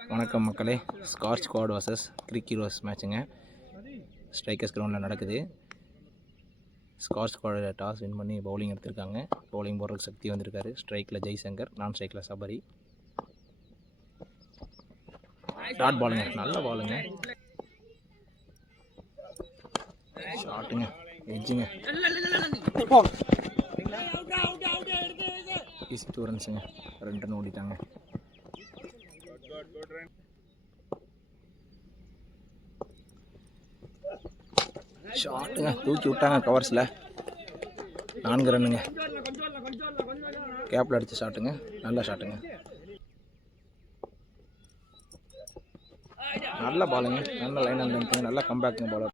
வணக்கம் மக்களே. Scorch Squad versus Cric Heroes மேட்சுங்க ஸ்ட்ரைக்கர்ஸ் கிரவுண்டில் நடக்குது. ஸ்கார்ச் ஸ்குவாட் டாஸ் வின் பண்ணி பவுலிங் எடுத்திருக்காங்க. பவுலிங் போடுறதுக்கு சக்தி வந்திருக்காரு. ஸ்ட்ரைக்கில் ஜெய்சங்கர், நான் ஸ்ட்ரைக்கில் சபரி. டாட் பாலுங்க, நல்ல பாலுங்க, ஷாட்டுங்க, எட்ஜுங்க, 2 ரன்ஸுங்க, 2 ரன் ஓடிட்டாங்க. ஷாட்டுங்க, தூக்கி விட்டாங்க கவர்ஸில், 4 ரன்னுங்க, கேப்பில் அடித்த ஷாட்டுங்க, நல்ல ஷாட்டுங்க, நல்ல பாலுங்க, நல்ல லைன் அண்ட் லென்த்துங்க, நல்ல கம்பேக்குங்க பாலர்.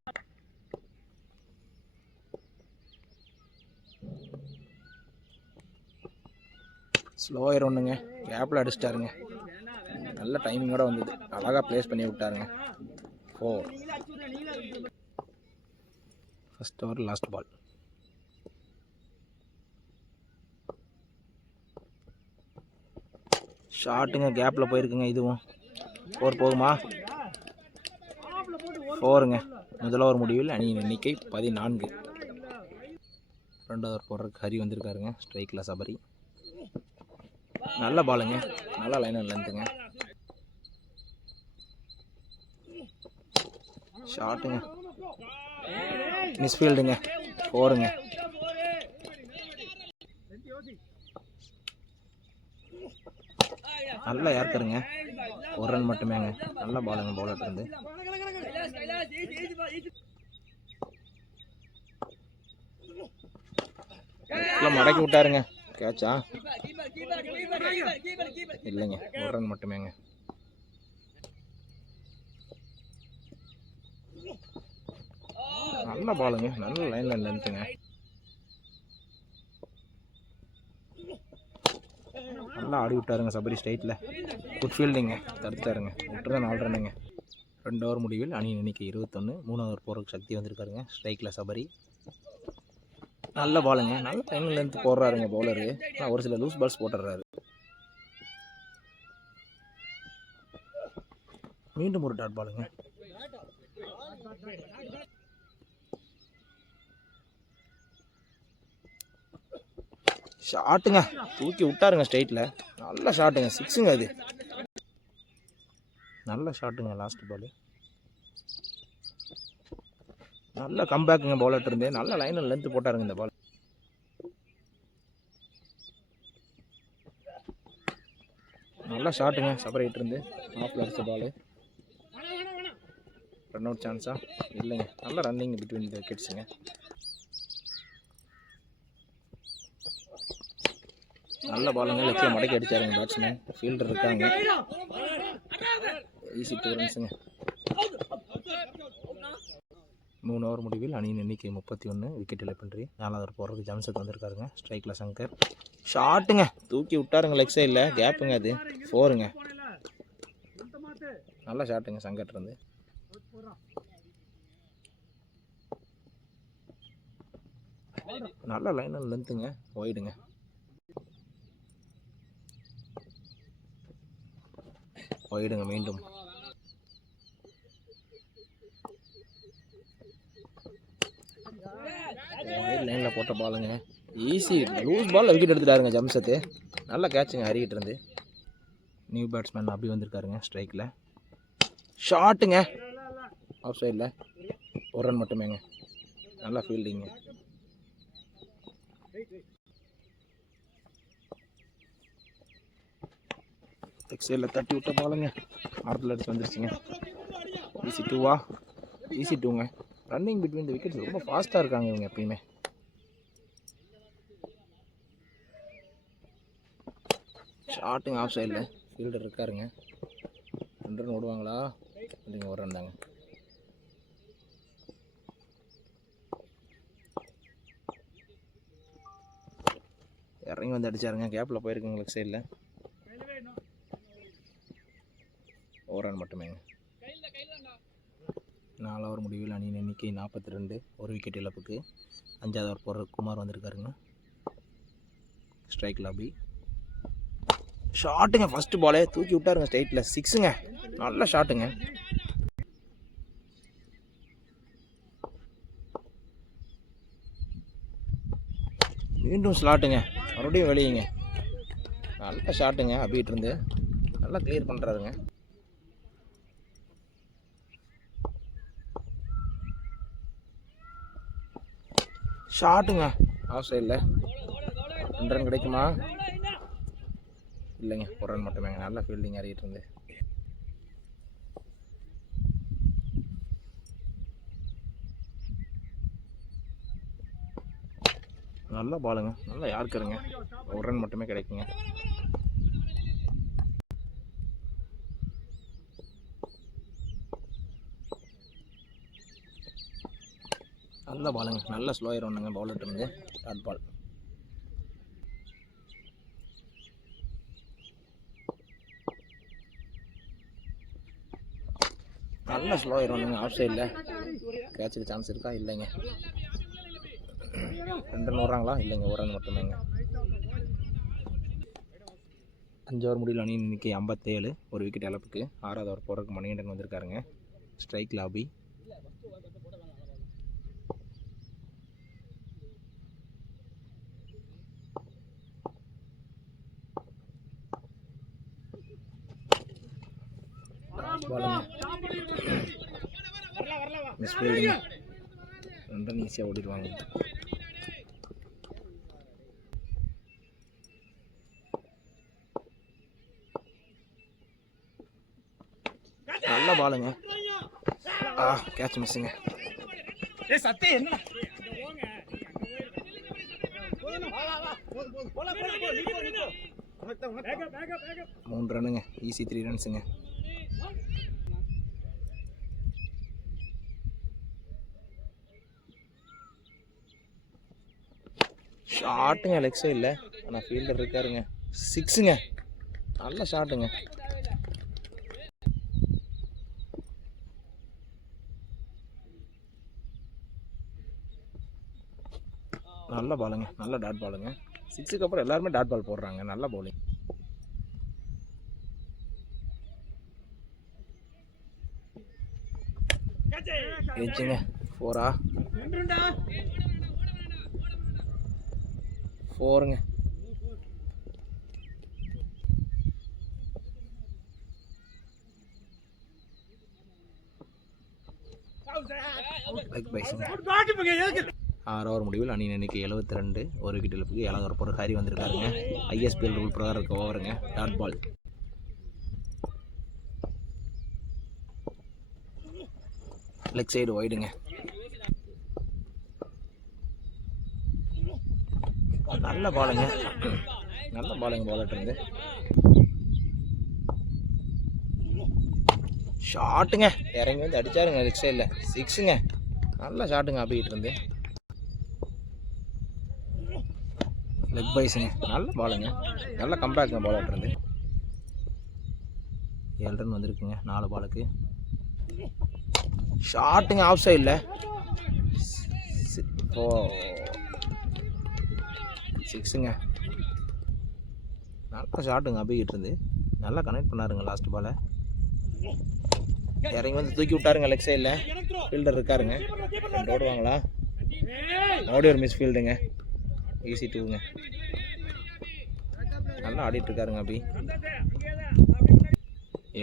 ஸ்லோயர் ஒன்றுங்க, கேப்பில் அடிச்சிட்டாருங்க, நல்ல டைமிங்கோட வந்தது, அழகாக ப்ளேஸ் பண்ணி விட்டாருங்க. 4. First over last ball. ஷாட்டுங்க, கேப்பில் போயிருக்குங்க, இதுவும் 4 போகுமா? 4ங்க. முதல் ஓவர் முடிவில் அணியின் எண்ணிக்கை 14. 2வது ஓவர் போடுறதுக்கு ஹரி வந்திருக்காருங்க. ஸ்ட்ரைக்கில் சபரி, நல்ல பாலுங்க, நல்ல லைன் அண்ட் லென்த்துங்க, ஷாட்டுங்க, மிஸ்ஃபீல்டுங்க, 4ங்க. நல்ல யார்க்கருங்க, 1 ரன் மட்டுமேங்க, நல்ல பாலுங்க பவுலர் இருந்து. மடக்கி விட்டாருங்க, கேட்சா இல்லைங்க, 1 ரன் மட்டுமேங்க. நல்ல பாலுங்க, நல்ல லைன்ல லென்த்துங்க, நல்லா ஆடி விட்டாருங்க சபரி ஸ்ட்ரைட்டில். குட் ஃபீல்டிங்க, தடுத்தாருங்க, விட்டுருங்க 4 ரன்னுங்க. 2 ஓவர் முடிவில் அணியின் எண்ணிக்கை 21. 3வது ஓவர் போகிறதுக்கு சக்தி வந்திருக்காருங்க. ஸ்ட்ரைக்கில் சபரி, நல்ல பாலுங்க, நல்ல லைன் லென்த் போடுறாருங்க பவுலரு. ஆனால் ஒரு சில லூஸ் பால்ஸ் போட்டுடுறாரு. மீண்டும் ஒரு டாட் பாலுங்க, ஷாட்டுங்க, தூக்கி விட்டாருங்க ஸ்ட்ரைட்டில், நல்ல ஷாட்டுங்க, 6ங்க, அது நல்ல ஷாட்டுங்க. லாஸ்ட் பால் நல்ல கம்பேக்குங்க பவுலர் இருந்து, நல்ல லைன் அண்ட் லென்த் போட்டாருங்க இந்த பால். நல்ல ஷாட்டுங்க சபரிட்டு இருந்து, ஆஃப்ல அடிச்ச பால். ரன் அவுட் சான்ஸா இல்லைங்க, நல்ல ரன்னிங் பிட்வீன் தி விக்கெட்ஸுங்க. நல்ல பாலுங்க, லெக்கில் மடக்கி அடித்தாருங்க பேட்ஸ்மேன். ஃபீல்டர் இருக்காங்க, ஈஸி 2 ரன்ஸுங்க. 3 ஓவர் முடிவில் அணியின் எண்ணிக்கை 31. விக்கெட் இழப்பின்றி. 4வது ஓவர் போடுறதுக்கு ஜம்சத் வந்திருக்காருங்க. ஸ்ட்ரைக்கில் சங்கர், ஷாட்டுங்க, தூக்கி விட்டாருங்க லெக் சைடில், கேப்புங்க, அது 4ங்க. நல்ல ஷாட்டுங்க சங்கர் இருந்து. நல்ல லைன் அண்ட் லென்த்துங்க, ஒயிடுங்க, ஒயிடுங்க, மீண்டும் ஒயிட் லைனில் போட்ட பாலுங்க, ஈஸி லூஸ் பால் விக்கெட் எடுத்துட்டாருங்க ஜம்சத்து. நல்ல கேட்சுங்க ஹரிக்கிட்டு இருந்து. நியூ பேட்ஸ்மேன் அப்படி வந்திருக்காருங்க. ஸ்ட்ரைக்கில் ஷாட்டுங்க, ஆஃப் சைடில், 1 ரன் மட்டுமேங்க, நல்லா ஃபீல்டிங்க. எக்ஸைடில் தட்டி விட்ட பாலுங்க, ஆரத்தில் அடிச்சு வந்துருச்சுங்க. ஈஸி 2வா? ஈஸி 2ங்க. ரன்னிங் பிட்வீன் தி விக்கெட்ஸ் ரொம்ப ஃபாஸ்ட்டாக இருக்காங்க இவங்க எப்பயுமே. ஷாட்டுங்க, ஆஃப் சைடில், ஃபீல்டர் இருக்காருங்க. 2 ரன் ஓடுவாங்களா? இல்லைங்க, 1 ரன் தாங்க. இறங்கி வந்து அடிச்சாருங்க, கேப்பில் போயிருக்குங்க லெக் சைடில். 1 ரன் மட்டுமேங்க. 4 ஓவர் முடிவில் அணியின் எண்ணிக்கை 42. 1 விக்கெட் இழப்புக்கு. 5வது ஓவர் போடுற குமார் வந்திருக்காருங்க. ஸ்ட்ரைக் லாபி, ஷாட்டுங்க, ஃபஸ்ட்டு பாலே தூக்கி விட்டாருங்க ஸ்ட்ரைட்டில், 6ங்க. நல்ல ஷாட்டுங்க. மீண்டும் ஸ்லாட்டுங்க, மறுபடியும் வெளியுங்க. நல்ல ஷாட்டுங்க. அபிட்டு இருந்து நல்லா கிளியர் பண்ணுறாருங்க. ஷாட்டுங்க ஆஃப் சைடில். 2 ரன் கிடைக்குமா? இல்லைங்க, 1 ரன் மட்டுமேங்க. நல்லா ஃபீல்டிங் அறியிட்டு இருந்து. நல்ல பாலுங்க, நல்லா யாருக்குறங்க. 1 ரன் மட்டுமே கிடைக்குங்க. நல்ல பாலுங்க, நல்ல ஸ்லோயர் ஒன்றுங்க. பவுலர் இருந்து டாட் பால். நல்ல ஸ்லோயர் ஒன்றுங்க. ஆஃப் சைடில் கேட்சுக்கு சான்ஸ் இருக்கா? இல்லைங்க. 2 ரன் வர்றாங்களா? இல்லைங்க, 1 ரன் மட்டுமேங்க. 5 ஓவர் முடிவில் அணி இன்னைக்கு 57, 1 விக்கெட் இழப்புக்கு. 6வது ஓவர் போகிறதுக்கு மணிகண்டன் வந்திருக்காருங்க. ஸ்ட்ரைக்கில் அபி. Miss fielding. 2 ரன் ஈஸியாக ஓடிடுவாங்க. நல்ல பாலுங்க. கேட்ச் மிஸ்ஸுங்க. 3 ரன்னுங்க. ஈஸி 3 ரன்ஸுங்க. ஷாட்டுங்க லெக் சைடில். ஆனால் ஃபீல்டர் இருக்காருங்க. 6ங்க. நல்ல ஷாட்டுங்க. நல்ல பாலுங்க, நல்ல டாட் பாலுங்க. 6க்கு அப்புறம் எல்லாருமே டாட் பால் போடுறாங்க. நல்ல பவுலிங். ஏச்சுங்க 4ஆ? 4ங்க. லைக் பைஸுங்க. 6 ஓவர் முடிவில் அணி எண்ணிக்கை 72, 1 விக்கெட் இழப்புக்கு. 7வது ஓவர் போகிற ஹாரி வந்திருக்காருங்க. ஐஎஸ்பிஎல் ரூல் பிரகாரம் இருக்க ஓவருங்க. Dot ball. லெக் சைடு வைடுங்க. நல்ல பாலுங்க, நல்ல பாலுங்க. பவுலர் இருந்து ஷாட்டுங்க. இறங்கி வந்து அடிச்சாருங்க லெக் சைடில். 6ங்க. நல்ல ஷாட்டுங்க அபிகிட்டு இருந்து. லெக் பைஸுங்க. நல்ல பாலுங்க, நல்ல கம்பேக்குங்க பவுலர் இருந்து. 7 ரன் வந்திருக்குங்க 4 பாலுக்கு. ஷாட்டுங்க ஆஃப் சைடில். 6ங்க. நல்ல ஷாட்டுங்க அபிகிட்டு இருந்து. நல்லா கனெக்ட் பண்ணாருங்க லாஸ்ட் பாலை. இறங்கி வந்து தூக்கி விட்டாருங்க லெக் சைடில். ஃபீல்டர் இருக்காருங்க. 2 ஓடுவாங்களா? மறுபடியும் ஒரு மிஸ் ஃபீல்டுங்க. ஈஸி 2ங்க. நல்லா ஆடிட்டு இருக்காருங்க அபி.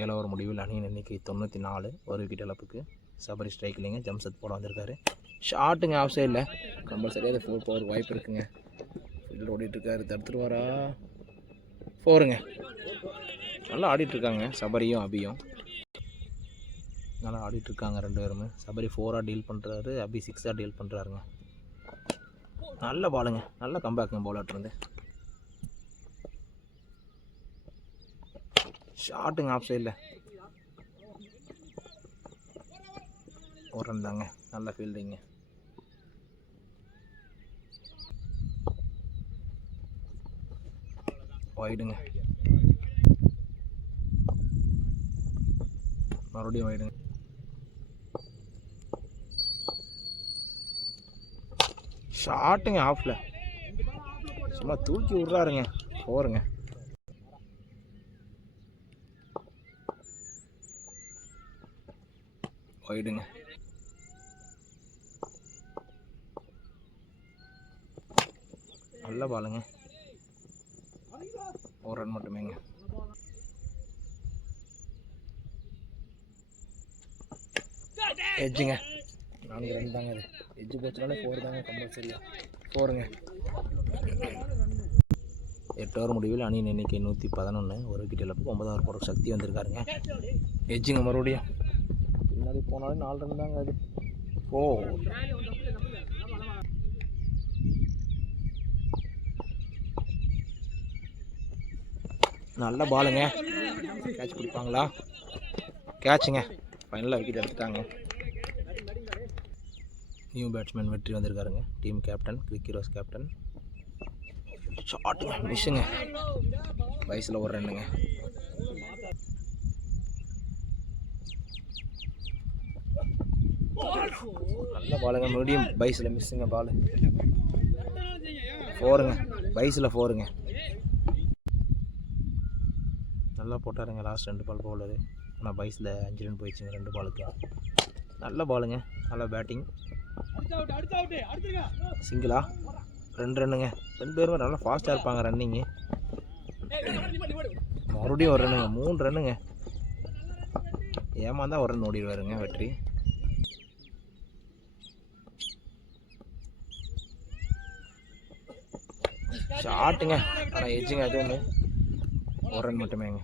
7 ஓவர் முடிவில் அணியின் எண்ணிக்கை 94, 1 விக்கெட் இழப்புக்கு. சபரி ஸ்ட்ரைக் இல்லைங்க. ஜம்சத் போட வந்திருக்காரு. ஷாட்டுங்க ஆஃப் சைடில். கம்பல்சரியாக 4 போகிறதுக்கு வாய்ப்பு இருக்குங்க. ஃபீல்டர் ஓடிட்டுருக்காரு. தடுத்துருவாரா? 4ங்க. நல்லா ஆடிட்டுருக்காங்க சபரியும் அபியும். நல்லா ஆடிட்டுருக்காங்க 2 பேருமே. சபரி 4ஆ டீல் பண்ணுறாரு, அபி 6ஆ டீல் பண்ணுறாருங்க. நல்ல பாலுங்க, நல்ல கம்பேக்குங்க பவுலர் இருந்து. ஷாட்டுங்க ஆஃப் சைடில். 1 ரன் தாங்க. நல்ல ஃபீல்டிங்க. வைடுங்க. மறுபடியும் வைடுங்க. ஷாட்டுங்க ஆஃபில். சும்மா தூக்கி விட்றாருங்க. 4ங்க. போயிடுங்க. நல்ல பாலுங்க. ஒரு ரன் மட்டுமேங்க. எட்ஜுங்க. 4 ரன் தாங்க. அது எட்ஜு போச்சுனாலே 4 தாங்க கம்பல்சரியா. 4ங்க. 8 ஓவர் முடிவில் அணியின் எண்ணிக்கை 111. ஒரு விக்கெட் இழப்பு. 9 ஓவர் போகிற சக்தி வந்திருக்காருங்க. எட்ஜுங்க மறுபடியும். பின்னாடி போனாலும் 4 ரன் தாங்க. அது 4. நல்ல பாலுங்க. கேட்ச் பிடிப்பாங்களா? கேட்சுங்க. ஃபைனலாக விக்கெட் எடுத்துட்டாங்க. நியூ பேட்ஸ்மேன் வெற்றி வந்திருக்காருங்க. Team captain Cric Heroes captain. ஷாட்டுங்க, மிஸ்ஸுங்க. வயசில் ஒரு ரன்னுங்க. நல்ல பாலுங்க. மீடியம் பைஸில் மிஸ்ஸுங்க. பால் 4ங்க. பைஸில் 4ங்க. நல்லா போட்டாருங்க. லாஸ்ட் 2 பால் பவுலரு. ஆனால் பைஸில் 5 ரன் போயிடுச்சுங்க 2 பாலுக்கு. நல்ல பாலுங்க. நல்லா பேட்டிங். சிங்கிளா? 2 ரன்னுங்க. 2 பேருமே நல்லா ஃபாஸ்ட்டாக இருப்பாங்க ரன்னிங்கு. மறுபடியும் ஒரு ரன்னுங்க. 3 ரன்னுங்க. ஏமாந்தா ஒரு ரன் ஓடிடுவாருங்க வெற்றி. ஷாட்டுங்க. ஆனால் எட்ஜுங்க. அது ஒன்று. ஒரு ரன் மட்டுமேங்க.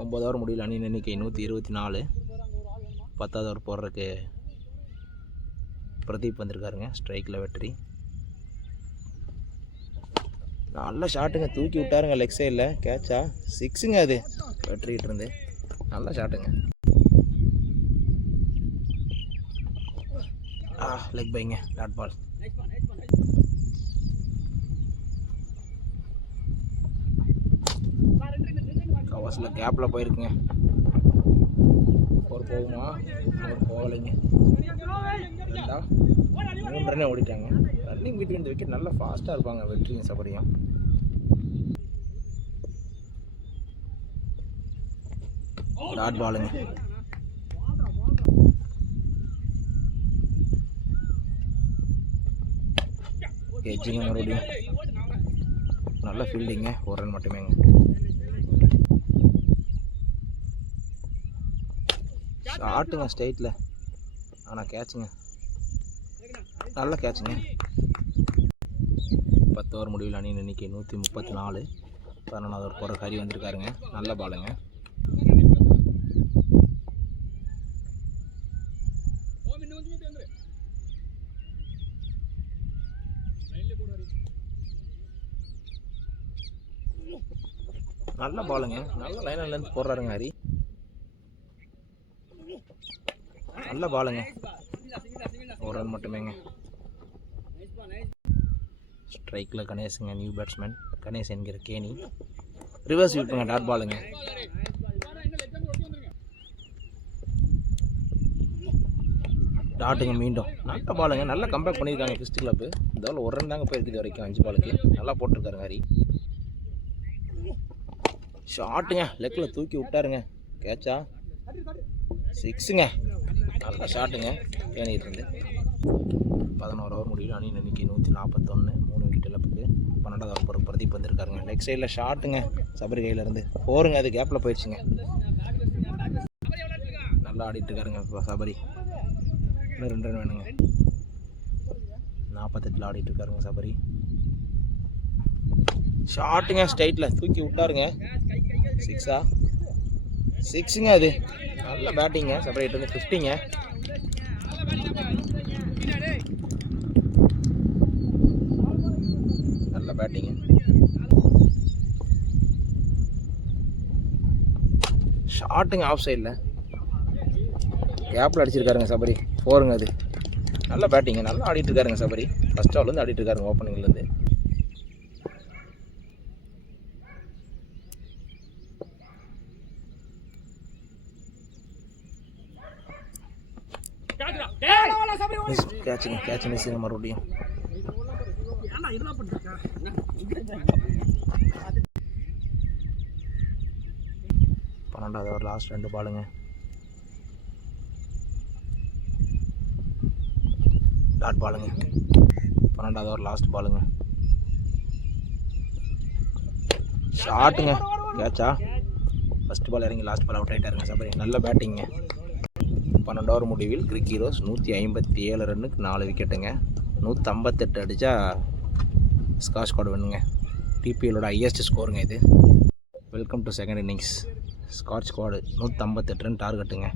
9 ஓவர் முடியல. அணியின் எண்ணிக்கை 124. 10வது ஓவர் போடுறதுக்கு பிரதீப் வந்திருக்காருங்க. ஸ்ட்ரைக்கில் வெற்றி. நல்ல ஷாட்டுங்க. தூக்கி விட்டாருங்க லெக் சைடில். கேட்சா? 6ங்க. அது வெற்றிக்கிட்டு இருந்து நல்ல ஷாட்டுங்க. லெக் பைங்க. Dot ball. கவாஸில் கேப்பில் போயிருக்குங்க. ஒரு போகுமா? ஒரு போகலைங்க. 3 ரன்னே ஓடிட்டாங்க. ரன்னிங் பிட்வீன் இந்த விக்கெட் நல்லா ஃபாஸ்ட்டாக இருப்பாங்க வெற்றியும் சபரியும். டாட் பாலுங்க. எட்ஜிங்க மறுபடியும். நல்ல ஃபீல்டிங்க. ஒரு ரன் மட்டுமேங்க. ஷாட்டுங்க ஸ்ட்ரைட்டில். ஆனால் கேட்சுங்க. நல்ல கேட்சுங்க. 10 ஓவர் முடிவில் அணியின் எண்ணிக்கை 134. 11வது ஓவர் போகிற ஹரி வந்திருக்காருங்க. நல்ல பாலுங்க. நல்ல பாலுங்க. நல்ல லைன்லேருந்து போடுறாருங்க ஹரி. நல்ல பாலுங்க. ஒரு ரன் மட்டுமேங்க. ஸ்ட்ரைக்கில் கணேஷுங்க. நியூ பேட்ஸ்மேன் கணேஷ் என்கிற கேணி. ரிவர்ஸ் விட்டுங்க. டாட் பாலுங்க. டாட்டுங்க மீண்டும். நல்ல பாலுங்க. நல்லா கம்பேக் பண்ணியிருக்காங்க ஃபிஸ்ட் கிளப்பு. இந்த ஒரு ரன் தாங்க போயிருக்குது வரைக்கும் 5 பாலுக்கு. நல்லா போட்டிருக்காருங்க ஹரி. ஷாட்டுங்க. லெக்கில் தூக்கி விட்டாருங்க. கேட்சா? 6ங்க. நல்ல ஷாட்டுங்க கேணிட்டு இருந்து. 11 ஓவர் முடிவில் அணியின் எண்ணிக்கை 141. 3 விக்கெட் இழப்புக்கு. 12வது ஓவர் போகிற பிரதீப் வந்திருக்காருங்க. லெக் சைடில் ஷாட்டுங்க. சபரி கையிலேருந்து 4ங்க. அது கேப்பில் போயிடுச்சுங்க. நல்லா ஆடிட்டு இருக்காருங்க இப்போ சபரி. இன்னும் 2 ரன் வேணுங்க. 48 ஆடிட்டு இருக்காருங்க சபரி. ஷாட்டுங்க. ஸ்ட்ரைட்டில் தூக்கி விட்டாருங்க. 6ஆ? 6ங்க. அது நல்ல பேட்டிங்க சபரிட்டு இருந்து. 50ங்க. நல்ல பேட்டிங்க. ஷாட்டுங்க. ஆஃப் சைடில் கேப்பில் அடிச்சிருக்காருங்க சபரி. 4ங்க. அது நல்ல பேட்டிங்க. நல்லா ஆடிட்டு இருக்காருங்க சபரி. ஃபர்ஸ்ட் ஓவர்லேருந்து ஆடிட்டு இருக்காருங்க ஓப்பனிங்லேருந்து. கேட்சுங்க. கேட்ச் மிஸ்ஸுங்க மறுபடியும். 12வது ஓவர் லாஸ்ட் 2 பாலுங்க. டாட் பாலுங்க. 12வது ஓவர் லாஸ்ட் பாலுங்க. ஷாட்டுங்க, கேட்சா. ஃபஸ்ட் பால் இறங்கி லாஸ்ட் பால் அவுட் ஆகிட்டாருங்க சபரி. நல்ல பேட்டிங்க. 12 ஓவர் முடிவில் கிரிக் ஹீரோஸ் 157 ரன்னுக்கு 4 விக்கெட்டுங்க. 158 அடித்தா ஸ்காஷ் ஸ்குவாட் வேணுங்க. டிபிஎலோட ஹையஸ்ட் ஸ்கோருங்க இது. Welcome to second innings. Scorch Squad 158 run டார்கெட்டுங்க.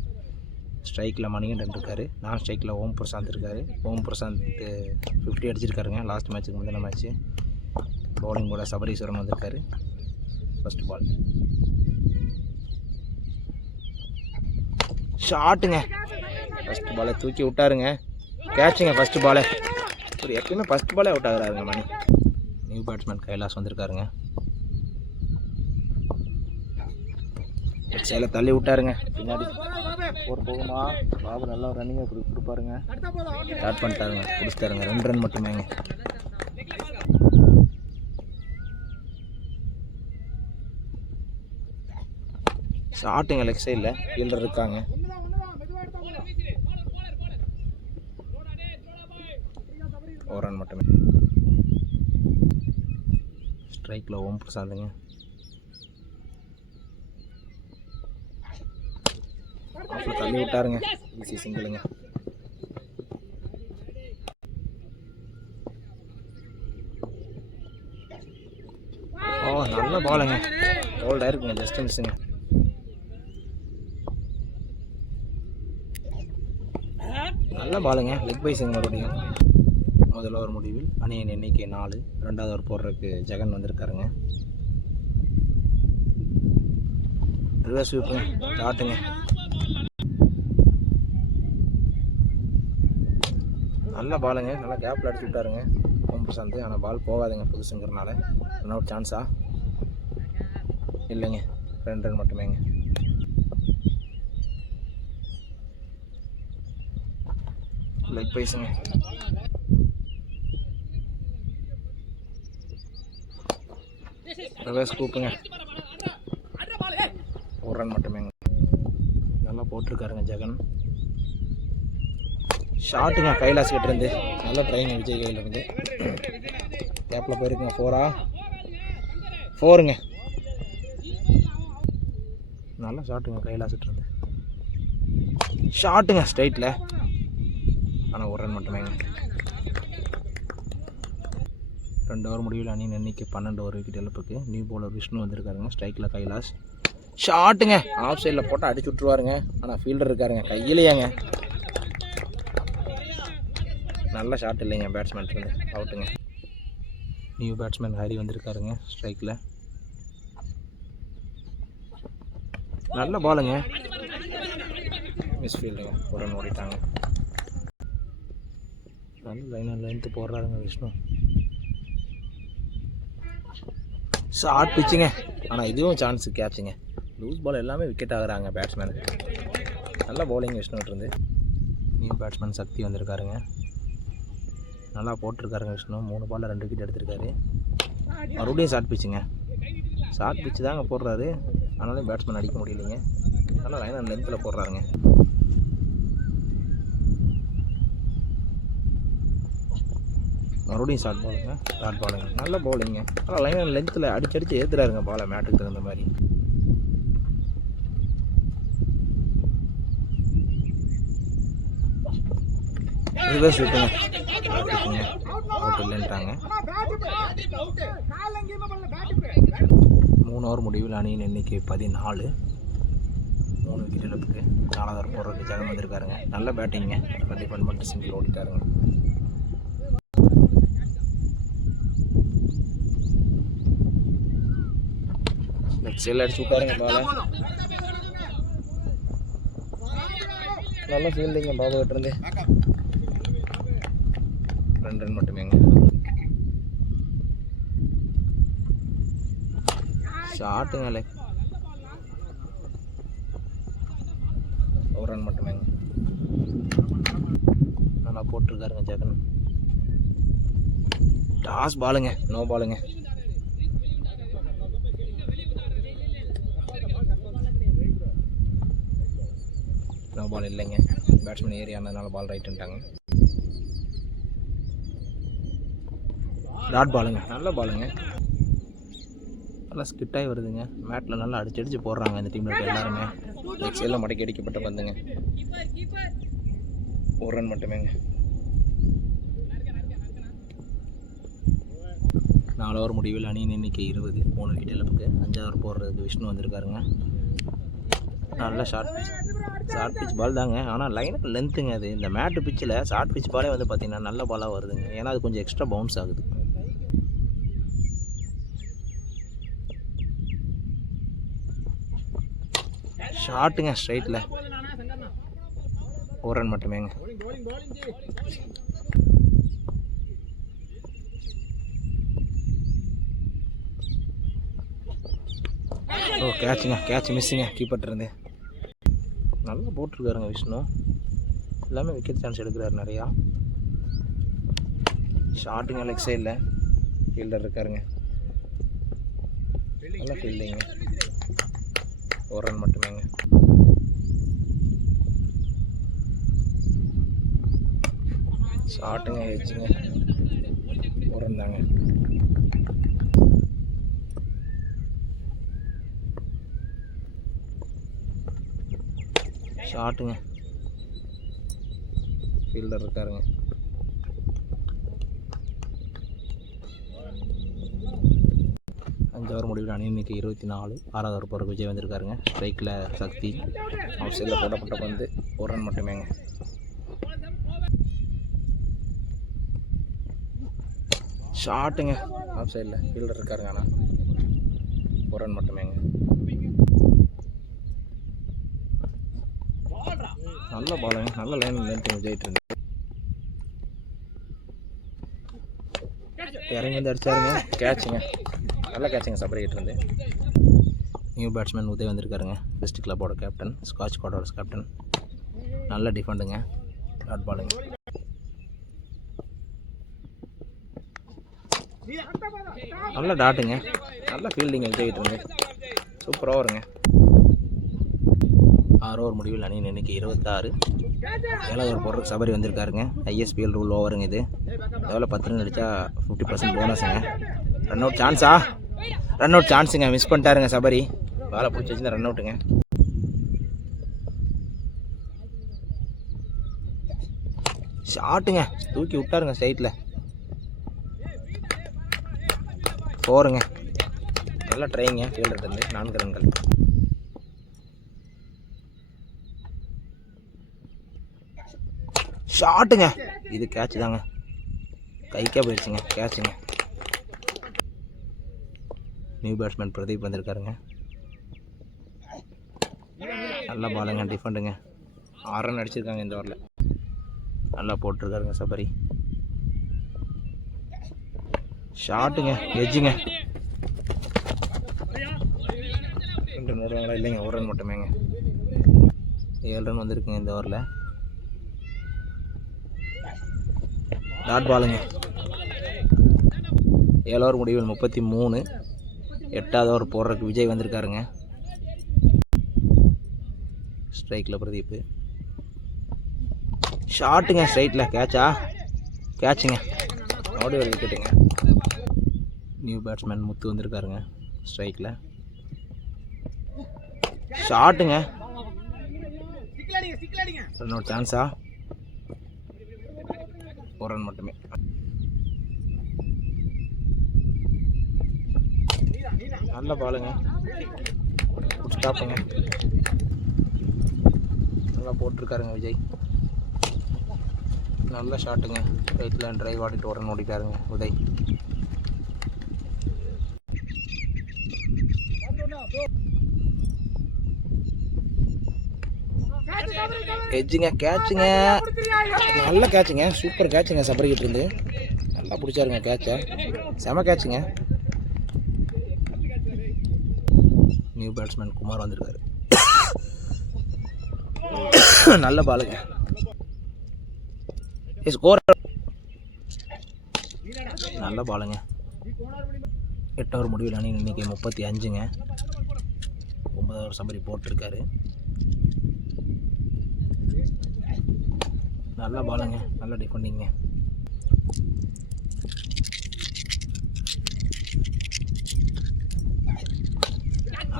ஸ்ட்ரைக்கில் மணிகண்டன் இருக்கார், நான் ஸ்ட்ரைக்கில் ஓம் பிரசாந்த் இருக்கார். ஓம் பிரசாந்த் 50 அடிச்சிருக்காருங்க லாஸ்ட் மேட்ச்சுக்கு முந்தின மேட்ச்சு. பவுலிங் போட சபரீஸ்வரன் வந்திருக்காரு. ஃபஸ்ட் பால் ஷாட்டுங்க. ஃபஸ்ட் பாலை தூக்கி விட்டாருங்க, கேட்சுங்க. ஃபஸ்ட்டு பாலே ஒரு எப்பயுமே ஃபஸ்ட் பாலே அவுட் ஆகுறாருங்க மணி. நியூ பேட்ஸ்மேன் கைலாஸ் வந்திருக்காருங்க. சேலை தள்ளி விட்டாருங்க, பின்னாடி போகுமா பாபு. நல்லா ரன்னிங்காக கொடுப்பாருங்க. ஸ்டார்ட் பண்ணிட்டாருங்க, பிடிச்சிட்டாருங்க. 2 ரன் மட்டுமேங்க. ஷாட்டுங்க லெக் சைடில், ஃபீல்டர் இருக்காங்க. ஒரு ரன் மட்டுமே. ஸ்ட்ரைக்கில் ஓம் பிரசாந்துங்க. அப்புறம் தள்ளி விட்டாருங்க, ஈஸி சிங்கிளுங்க. நல்ல பாலுங்க, ஹோல்டாக இருக்குங்க, ஜஸ்ட் மிஸ்ஸுங்க. நல்ல பாலுங்க, லெக் பைஸுங்க. மறுபடியும் முதல் ஓவர் முடிவில் அணியின் எண்ணிக்கை 4. 2வது ஓவர் போடுறதுக்கு ஜெகன் வந்திருக்காருங்க. ரிவர்ஸ் ஸ்வீப்புங்க, டாட்டுங்க. நல்ல பாலுங்க, நல்லா கேப்பில் அடிச்சு விட்டாருங்க ஓம் பிரசாந்த். ஆனால் பால் போகாதுங்க புதுசுங்கிறனால. ரன் அவுட் சான்ஸா இல்லைங்க, 2 ரன் மட்டுமேங்க. லெக் பைஸுங்க. ரிவர்ஸ் கூப்புங்க, 1 ரன் மட்டுமேங்க. நல்லா போட்டிருக்காருங்க ஜெகன். ஷாட்டுங்க கைலாஸ் கிட்ட இருந்து. நல்ல ட்ரைங்க விஜய் கையில் இருந்து. கேப்பில் போயிருக்குங்க. 4ங்க. நல்ல ஷாட்டுங்க கைலாஸ் கிட்ட இருந்து. ஷாட்டுங்க ஸ்ட்ரைட்டில், ஆனால் 1 ரன் மட்டுமேங்க. 2 ஓவர் முடிவில் அணியின் எண்ணிக்கை 12. ஒரு விக்கெட் இழப்புக்கு நியூ பவுலர் விஷ்ணு வந்திருக்காருங்க. ஸ்ட்ரைக்கில் கைலாஸ். ஷாட்டுங்க, ஆஃப் சைடில் போட்டால் அடிச்சு விட்ருவாருங்க. ஆனால் ஃபீல்டர் இருக்காருங்க கையிலேயேங்க. நல்ல ஷாட் இல்லைங்க பேட்ஸ்மேன் இருந்து, அவுட்டுங்க. நியூ பேட்ஸ்மேன் ஹரி வந்திருக்காருங்க ஸ்ட்ரைக்கில். நல்ல பாலுங்க, மிஸ் ஃபீல்டுங்க. 1 ரன் ஓடிட்டாங்க. நல்ல லைன்த்து போடுறாருங்க விஷ்ணு. ஷார்ட் பிச்சுங்க, ஆனால் இதுவும் சான்ஸு கேட்சுங்க. லூஸ் பால் எல்லாமே விக்கெட் ஆகுறாங்க பேட்ஸ்மேன். நல்ல பவுலிங் விஷ்ணுகிட்ட இருந்து. நியூ பேட்ஸ்மேன் சக்தி வந்திருக்காருங்க. நல்லா போட்டிருக்காருங்க விஷ்ணு. 3 பாலில் 2 விக்கெட் எடுத்திருக்காரு. மறுபடியும் ஷார்ட் பிச்சுங்க. ஷார்ட் பிச்சு தாங்க போடுறாரு, ஆனாலும் பேட்ஸ்மேன் அடிக்க முடியலைங்க. நல்லா லைன் அண்ட் லென்த்தில் போடுறாருங்க. மறுபடியும் ஷார்ட் பாலுங்க, ஷார்ட் பாலுங்க. நல்ல பவுலிங்க. ஆனால் லைன் அண்ட் லென்த்தில் அடிச்சு ஏற்றுறாருங்க பாலை மேட்டுக்கு தகுந்த மாதிரி. ரிவர்ஸ் விட்டுங்க, அவுட் இல்லைன்ட்டாங்க. 3 ஓவர் முடிவில் அணியின் எண்ணிக்கை 14. 3 விக்கெட் இழப்புக்கு 4வது ஓவர் போடுறதுக்கு ஜெகன் வந்திருக்காருங்க. நல்ல பேட்டிங்க, டிஃபெண்ட் பண்ணிட்டு சிங்கிள் ஓடிட்டாருங்க. லெஃப்ட் சைடில் அடிச்சு விட்டாருங்க பாலை. நல்ல ஃபீல்டிங்க பாபு கிட்ட இருந்து. 2 ரன் மட்டுமேங்க. ஷாட்டுங்க லைக், 1 ரன் மட்டுமேங்க. நல்லா போட்டிருக்காருங்க ஜெகன். டாஸ் பாலுங்க, நோ பாலுங்க. நோ பால் இல்லைங்க. பேட்ஸ்மேன் ஏரியானதுனால பால் ரைட்டுன்ட்டாங்க. டாட் பாலுங்க, நல்ல பாலுங்க, நல்லா ஸ்கிட்டாகி வருதுங்க. மேட்டில் நல்லா அடிச்சு போடுறாங்க இந்த டீமில் இருக்க எல்லாருமே. எக்ஸையில் மடக்கி அடிக்கப்பட்ட பந்துங்க, ஒரு ரன் மட்டுமேங்க. 4 ஓவர் முடிவில் அணியின் எண்ணிக்கை 20, 3 விக்கெட் இழப்புக்கு. 5வது ஓவர் போடுறதுக்கு விஷ்ணு வந்திருக்காருங்க. நல்ல ஷார்ட் பிச் பால் தாங்க, ஆனால் லைனுக்கு லென்த்துங்க. அது இந்த மேட்டு பிச்சில் ஷார்ட் பிச் பாலே வந்து பார்த்திங்கன்னா நல்ல பாலாக வருதுங்க, ஏன்னா அது கொஞ்சம் எக்ஸ்ட்ரா பவுன்ஸ் ஆகுது. ஷார்ட்டுங்க, ஸ்ட்ரைட்டில், ஒரு ரன் மட்டுமேங்க. ஓ கேட்சுங்க, கேட்ச் மிஸ்ஸுங்க கீப்பர்ட்டிருந்து. நல்லா போட்டிருக்காருங்க விஷ்ணு, எல்லாமே விக்கெட் சான்ஸ் எடுக்கிறாரு நிறையா. ஷார்ட்டுங்க, லெக் சைடில் ஃபீல்டர் இருக்காருங்க, நல்லா ஃபீல்டிங்க, ஒரு ரன் மட்டுமேங்க. ஷார்ட்டுங்க, ஹெச்சுங்க, ஒரு ரன் தாங்க. ஷார்ட்டுங்க, ஃபீல்டர் இருக்காருங்க. ஓவர் முடிவில் அணி எண்ணிக்கை 24. 6வது ஓவர் போகிற விஜய் வந்திருக்காருங்க. ஸ்ட்ரைக்கில் சக்தி, அவுட் சைடில் போடப்பட்ட பந்து, ஒரு ரன் மட்டுமேங்க. ஷார்ட்டுங்க, ஆஃப் சைடில் ஃபீல்டர் இருக்காருங்க, ஆனால் ஒரு ரன் மட்டுமேங்க. நல்ல பாலுங்க, நல்ல லைன் லென்த்து விஜய்ட்டு இருந்து இறங்கி வந்து அடிச்சாருங்க, கேட்சுங்க, நல்ல கேட்சுங்க சபரிக்கிட்டு இருந்து. நியூ பேட்ஸ்மேன் உதய் வந்திருக்காருங்க, வெஸ்ட் கிளப்போட கேப்டன், ஸ்காட்ச் கோடோட கேப்டன். நல்ல டிஃபெண்டுங்க, டாட் பாலுங்க. நல்ல டாட்டுங்க, நல்ல ஃபீல்டிங் விஜய்கிட்ட இருந்து, சூப்பராக வருங்க. 6 ஓவர் முடிவில் அணியின் எண்ணிக்கை 26. 7வது ஓவர் போடுறதுக்கு சபரி வந்திருக்காருங்க. ஐஎஸ்பிஎல் ரூல் ஓவருங்க இது. எவ்வளோ 10 ரன் அடித்தா 50% போனஸுங்க. ரன் அவுட் சான்ஸா, ரன் அவுட் சான்ஸுங்க, மிஸ் பண்ணிட்டாருங்க சபரி. வேலை பிடிச்சி வச்சுருந்தா ரன் அவுட்டுங்க. ஷாட்டுங்க, தூக்கி விட்டாருங்க ஸ்ட்ரைட்டில், 4ங்க. நல்லா ட்ரைங்க ஃபீல்டர் இருந்து, 4 ரன்கள். ஷாட்டுங்க, இது கேட்ச் தாங்க, கைக்கே போயிடுச்சுங்க, கேட்சுங்க. நியூ பேட்ஸ்மேன் பிரதீப் வந்திருக்காருங்க. நல்லா பாலுங்க, டிஃபெண்டுங்க, 6 ரன் அடிச்சிருக்காங்க இந்த ஓவரில். நல்லா போட்டிருக்காருங்க சபரி. ஷாட்டுங்க, எஜ்ஜுங்க, 2 ரன் இல்லைங்க, ஒரு ரன் மட்டுமேங்க. 7 ரன் வந்திருக்குங்க இந்த ஓவரில். டாட் பாலுங்க. 7 ஓவர் முடிவில் 33. 8வது ஓவர் போடுறதுக்கு விஜய் வந்திருக்காருங்க. ஸ்ட்ரைக்கில் பிரதீப், ஷாட்டுங்க, ஸ்ட்ரைட்டில், கேட்சா, கேட்சுங்க, ஓடி ஒரு விக்கெட்டுங்க. நியூ பேட்ஸ்மேன் முத்து வந்திருக்காருங்க. ஸ்ட்ரைக்கில் ஷாட்டுங்க, ரன் அவுட் சான்ஸா, ஒரு ரன் மட்டுமே. நல்ல பாலுங்க, ஸ்டாப்புங்க, நல்லா போட்டிருக்காருங்க விஜய். நல்ல ஷாட்டுங்க, ரைட்டில் ட்ரைவ் ஆடிட்டு ஒரு ரன் ஓடிட்டாருங்க உதய். எஜ்ஜுங்க, கேட்சுங்க, நல்ல கேட்சுங்க, சூப்பர் கேட்சுங்க சபரிக்கிட்டு இருந்து. நல்லா பிடிச்சாருங்க கேட்சை, செம கேட்சுங்க. நியூ பேட்ஸ்மேன் குமார் வந்திருக்காரு. நல்ல பாலுங்க, ஸ்கோர் நல்ல பாலுங்க. 8 ஓவர் முடிவில் அணி இன்னைக்கு 35ங்க. 9வது ஓவர் சபரி போட்டிருக்காரு. நல்ல பாலுங்க, நல்ல டிஃபெண்டிங்க.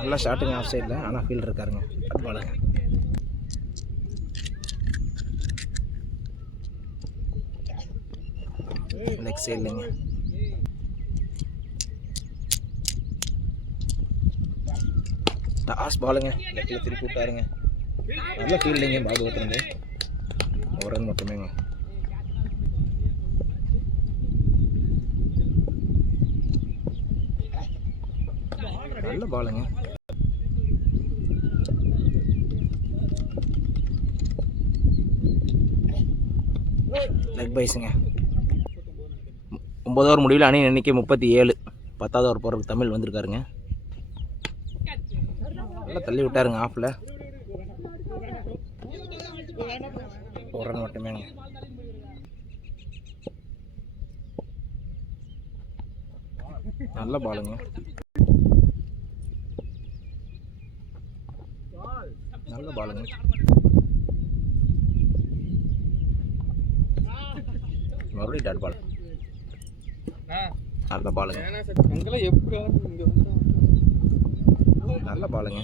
நல்லா ஷாட்டுங்க ஆஃப் சைடில், ஆனால் ஃபீல்டர் இருக்காருங்க. அது பாலுங்க. லெக் சைட்லைங்க. டாஸ் பாலுங்க. லெக்கில் திருப்பி விட்டாருங்க. நல்ல ஃபீல்டிங்க பாபு ஓட்டுறது. ஒரு ரன் மட்டுமேங்க. நல்ல பாலுங்க. லெக் பைஸுங்க. 9 ஓவர் முடிவில் அணி எண்ணிக்கை 37. 10வது ஓவர் போகிறதுக்கு தமிழ் வந்திருக்காருங்க. நல்லா தள்ளி விட்டாருங்க ஆஃபில். ஒரு ரன் மட்டுமேங்க. நல்ல பாலுங்க. நல்ல பாலுங்க. மறுபடியும் டாட் பால். நல்ல பாலுங்க. நல்ல பாலுங்க.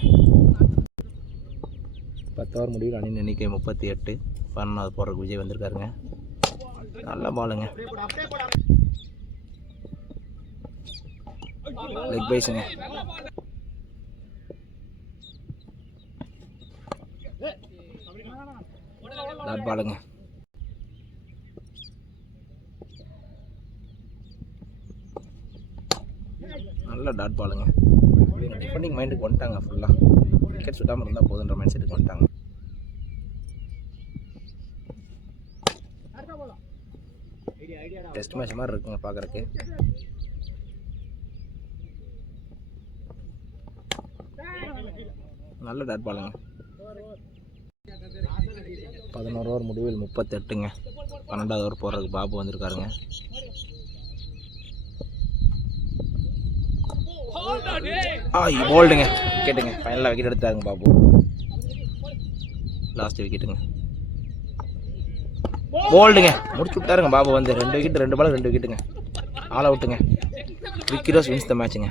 10 ஓவர் முடிவில் அணி எண்ணிக்கை 38. 11வது போடுறதுக்கு விஜய் வந்திருக்காருங்க. நல்ல பாலுங்க. லெக் பைஸுங்க. டாட் பாலுங்க. நல்ல டாட் பாலுங்க. டிஃபெண்டிங் மைண்டுக்கு வந்துட்டாங்க. ஃபுல்லாக விக்கெட் சுட்டாமல் இருந்தால் போதுன்ற மைண்ட் செட்டுக்கு வந்துட்டாங்க. டெஸ்ட் மேட்ச் மாதிரி இருக்குங்க பார்க்குறக்கு. நல்ல டாட் பாலுங்க. 11 ஓவர் முடிவில் 38ங்க. 12வது ஓவர் போடுறதுக்கு பாபு வந்திருக்காருங்க. போல்டுங்க. விக்கெட்டுங்க. ஃபைனலாக விக்கெட் எடுத்தாருங்க பாபு. லாஸ்ட் விக்கெட்டுங்க. போல்டுங்க. முடிச்சு விட்டாருங்க பாபு வந்து. 2 விக்கெட், 2 பால் 2 விக்கெட்டுங்க. ஆல் அவுட்டுங்க. விக்கி ரோஸ் வின்ஸ் த மேட்சுங்க.